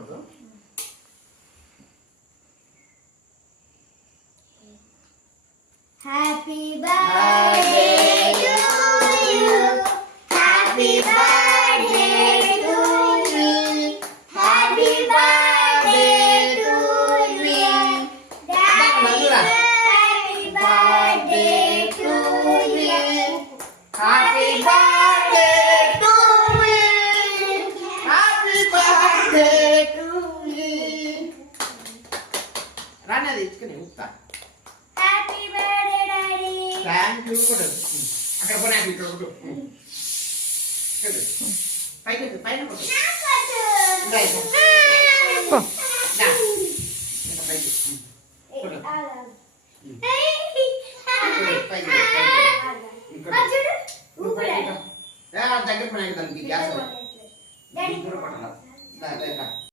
కొడదు. Happy birthday to you happy birthday to me happy birthday to me happy birthday to you happy birthday to me happy birthday to me. రానది ఇచ్చుకుని ఉత్తా. Happy birthday daddy. Thank you కూడా అక్కడ పోనీ ఇక్కడ ఒకటి పైకి పైన నాకు